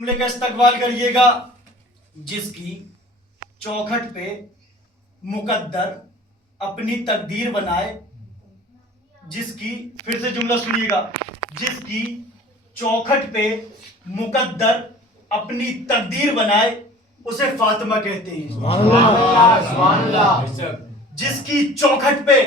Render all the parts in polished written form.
جملے کا استقبال کریے گا جس کی چوکھٹ پہ مقدر اپنی تقدیر بنائے، جس کی، پھر سے جملہ سنیے گا، جس کی چوکھٹ پہ مقدر اپنی تقدیر بنائے اسے فاطمہ کہتے ہیں۔ سبحان اللہ۔ جس کی چوکھٹ پہ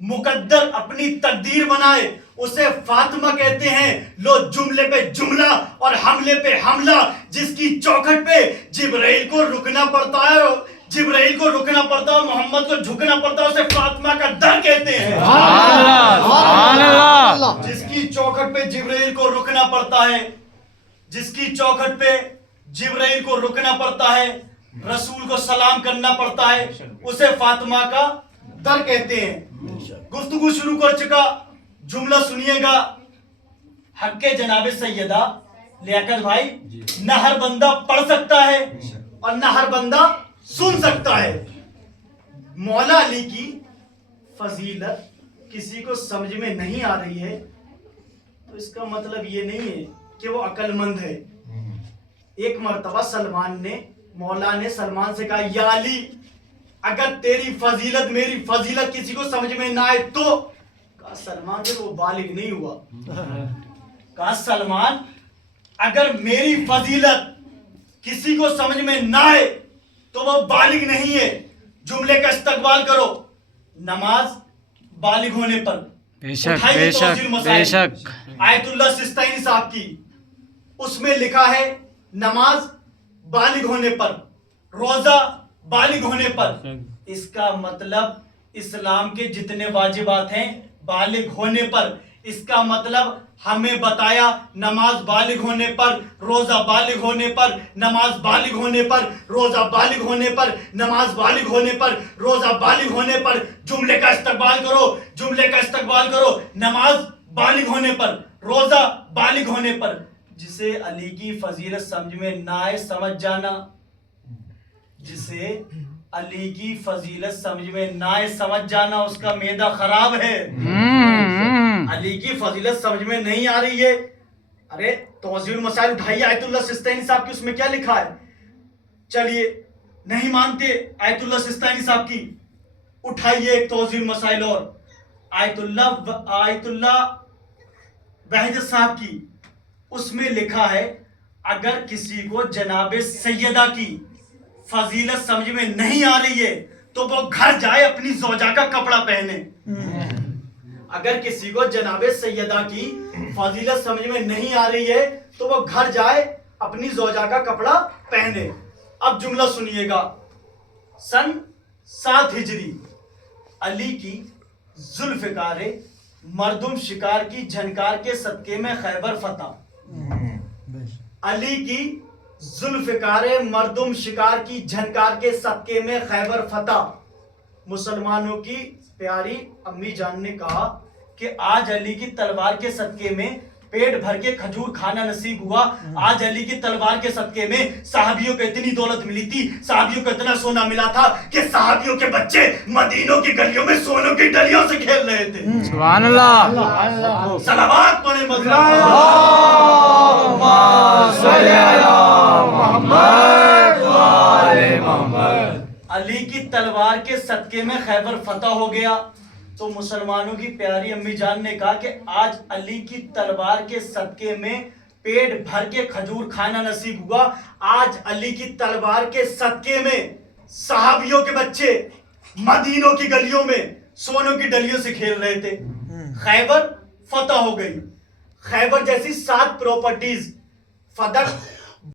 مقدر اپنی تقدیر بنائے اسے فاطمہ کہتے ہیں۔ لو جملے پہ جملہ اور حملے پہ حملہ، جس کی چوکھٹ پہ جبرائیل کو رکنا پڑتا ہے، جبرائیل کو رکنا پڑتا ہے، محمد کو جھکنا پڑتا ہے، اسے فاطمہ کا در کہتے ہیں۔ سبحان اللہ۔ جس کی چوکھٹ پہ جبرائیل کو رکنا پڑتا ہے، جس کی چوکھٹ پہ جبرائیل کو رکنا پڑتا ہے، رسول کو سلام کرنا پڑتا ہے، اسے فاطمہ کا در کہتے ہیں۔ گفتگو شروع کر چکا، جملہ سنیے گا۔ حق جناب سیدہ لیاقت بھائی، نہ ہر بندہ پڑھ سکتا ہے اور نہ ہر بندہ سن سکتا ہے۔ مولا علی کی فضیلت کسی کو سمجھ میں نہیں آ رہی ہے تو اس کا مطلب یہ نہیں ہے کہ وہ عقل مند ہے۔ ایک مرتبہ سلمان نے، مولا نے سلمان سے کہا، یا علی اگر تیری فضیلت میری فضیلت کسی کو سمجھ میں نہ آئے تو؟ کہا سلمان جب وہ بالغ نہیں ہوا۔ کہا سلمان اگر میری فضیلت کسی کو سمجھ میں نہ آئے تو وہ بالغ نہیں ہے۔ جملے کا استقبال کرو۔ نماز بالغ ہونے پر، بے شک بے شک بے شک۔ آیت اللہ سستائنی صاحب کی، اس میں لکھا ہے نماز بالغ ہونے پر، روزہ بالغ ہونے پر۔ اس کا مطلب اسلام کے جتنے واجبات ہیں بالغ ہونے پر۔ اس کا مطلب ہمیں بتایا نماز بالغ ہونے پر، روزہ بالغ ہونے پر، نماز بالغ ہونے پر، روزہ بالغ ہونے پر، نماز بالغ ہونے پر، روزہ بالغ ہونے پر۔ جملے کا استقبال کرو، جملے کا استقبال کرو۔ نماز بالغ ہونے پر، روزہ بالغ ہونے پر۔ جسے علی کی فضیلت سمجھ میں نہ آئے سمجھ جانا، جسے علی کی فضیلت سمجھ میں نہ آئے سمجھ جانا اس کا معدہ خراب ہے۔ علی کی فضیلت سمجھ میں نہیں آ رہی ہے، ارے توضیح المسائل اٹھائیے آیت اللہ سستانی صاحب کی، اس میں کیا لکھا ہے؟ چلیے نہیں مانتے آیت اللہ سستانی صاحب کی، اٹھائیے ایک توضیح المسائل اور آیت اللہ بہجت صاحب کی، اس میں لکھا ہے اگر کسی کو جناب سیدہ کی فضیلت سمجھ میں نہیں آ رہی ہے تو وہ گھر جائے اپنی زوجہ کا کپڑا پہنے۔ اگر کسی کو جناب سیدہ کی فضیلت سمجھ میں نہیں آ رہی ہے تو وہ گھر جائے اپنی زوجہ کا کپڑا پہنے۔ اب جملہ سنیے گا۔ سن 7 ہجری علی کی ذوالفقار مردم شکار کی جھنکار کے صدقے میں خیبر فتح۔ علی کی ذوالفقار مردم شکار کی جھنکار کے صدقے میں خیبر فتح۔ مسلمانوں کی پیاری امی جان نے کہا کہ آج علی کی تلوار کے صدقے میں پیٹ بھر کے کھجور کھانا نصیب ہوا۔ آج علی کی تلوار کے صدقے میں صحابیوں کو اتنی دولت ملی تھی، صحابیوں کو اتنا سونا ملا تھا کہ صحابیوں کے بچے مدینوں کی گلیوں میں سونوں کی ڈلیوں سے کھیل رہے تھے۔ سبحان اللہ۔ صلوات پڑھیں مدینہ۔ اللہم صلی علی محمد و آل محمد۔ علی کی تلوار کے صدقے میں خیبر فتح ہو گیا تو مسلمانوں کی پیاری امی جان نے کہا کہ آج علی کی تلوار کے صدقے میں پیٹ بھر کے کھجور کھانا نصیب ہوا۔ آج علی کی تلوار کے صدقے میں صحابیوں کے بچے مدینوں کی گلیوں میں سونوں کی ڈلیوں سے کھیل رہے تھے۔ خیبر فتح ہو گئی۔ خیبر جیسی 7 پراپرٹیز فتح